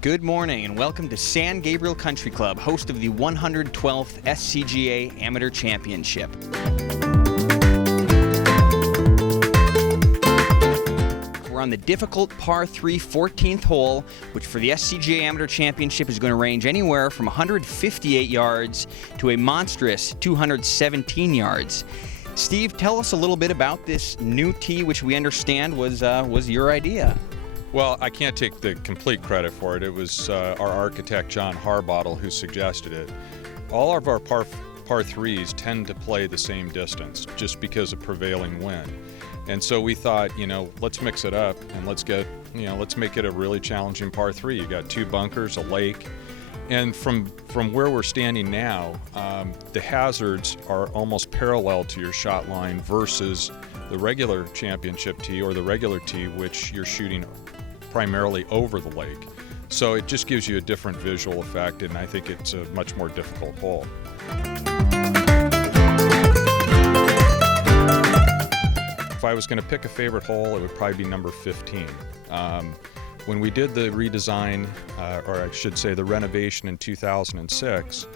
Good morning and welcome to San Gabriel Country Club, host of the 112th SCGA Amateur Championship. We're on the difficult par 3 14th hole, which for the SCGA Amateur Championship is going to range anywhere from 158 yards to a monstrous 217 yards. Steve, tell us a little bit about this new tee, which we understand was your idea. Well, I can't take the complete credit for it. It was our architect, John Harbottle, who suggested it. All of our par 3s tend to play the same distance just because of prevailing wind. And so we thought, let's mix it up and let's make it a really challenging par 3. You got 2 bunkers, a lake. And from where we're standing now, the hazards are almost parallel to your shot line versus the regular championship tee or the regular tee, which you're shooting primarily over the lake. So it just gives you a different visual effect, and I think it's a much more difficult hole. If I was going to pick a favorite hole, it would probably be number 15. When we did the redesign, or I should say the renovation in 2006,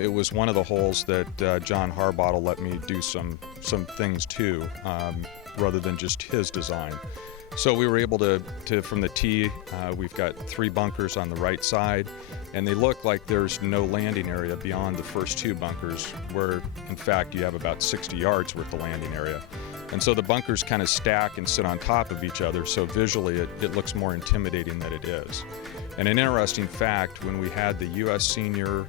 it was one of the holes that John Harbottle let me do some things to, rather than just his design. So we were able to from the tee, we've got 3 bunkers on the right side, and they look like there's no landing area beyond the first 2 bunkers, where in fact you have about 60 yards worth of landing area. And so the bunkers kind of stack and sit on top of each other, so visually it looks more intimidating than it is. And an interesting fact, when we had the U.S. Senior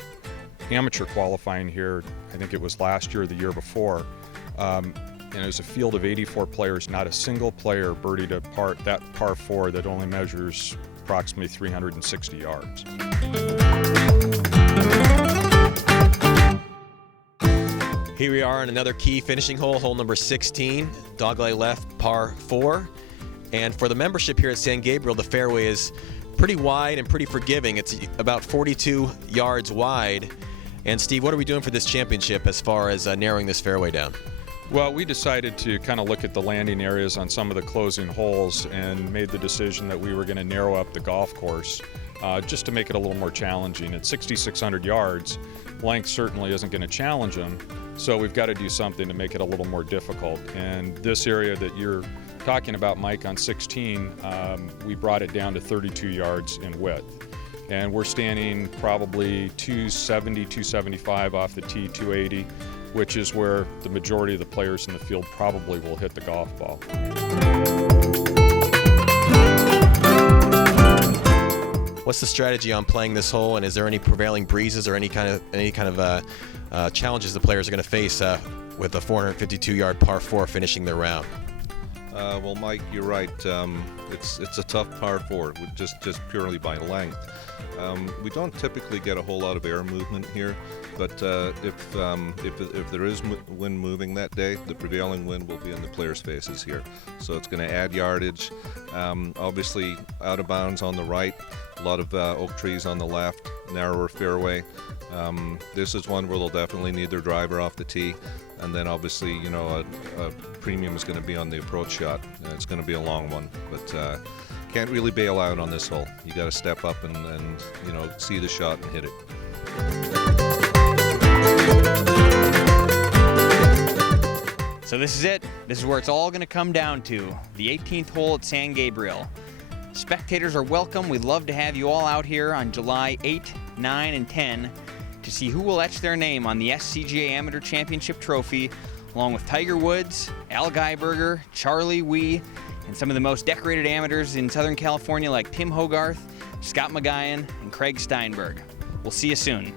Amateur qualifying here, I think it was last year or the year before, and it was a field of 84 players, not a single player birdied that par 4 that only measures approximately 360 yards. Here we are on another key finishing hole, hole number 16, dogleg left, par 4. And for the membership here at San Gabriel, the fairway is pretty wide and pretty forgiving. It's about 42 yards wide. And Steve, what are we doing for this championship as far as narrowing this fairway down? Well, we decided to kind of look at the landing areas on some of the closing holes and made the decision that we were going to narrow up the golf course just to make it a little more challenging. At 6,600 yards, length certainly isn't going to challenge them, so we've got to do something to make it a little more difficult. And this area that you're talking about, Mike, on 16, we brought it down to 32 yards in width. And we're standing probably 270, 275 off the tee, 280, which is where the majority of the players in the field probably will hit the golf ball. What's the strategy on playing this hole, and is there any prevailing breezes or any kind of challenges the players are going to face with a 452-yard par 4 finishing their round? Well, Mike, you're right. It's a tough par 4, just purely by length. We don't typically get a whole lot of air movement here, but if there is wind moving that day, the prevailing wind will be in the players' faces here. So it's going to add yardage. Obviously, out of bounds on the right, a lot of oak trees on the left, narrower fairway. This is one where they'll definitely need their driver off the tee. And then obviously, a premium is going to be on the approach shot. It's going to be a long one, but can't really bail out on this hole. You got to step up and see the shot and hit it. So this is it. This is where it's all going to come down to, the 18th hole at San Gabriel. Spectators are welcome. We'd love to have you all out here on July 8, 9, and 10 to see who will etch their name on the SCGA Amateur Championship trophy, along with Tiger Woods, Al Geiberger, Charlie Wee, and some of the most decorated amateurs in Southern California like Tim Hogarth, Scott McGuyan, and Craig Steinberg. We'll see you soon.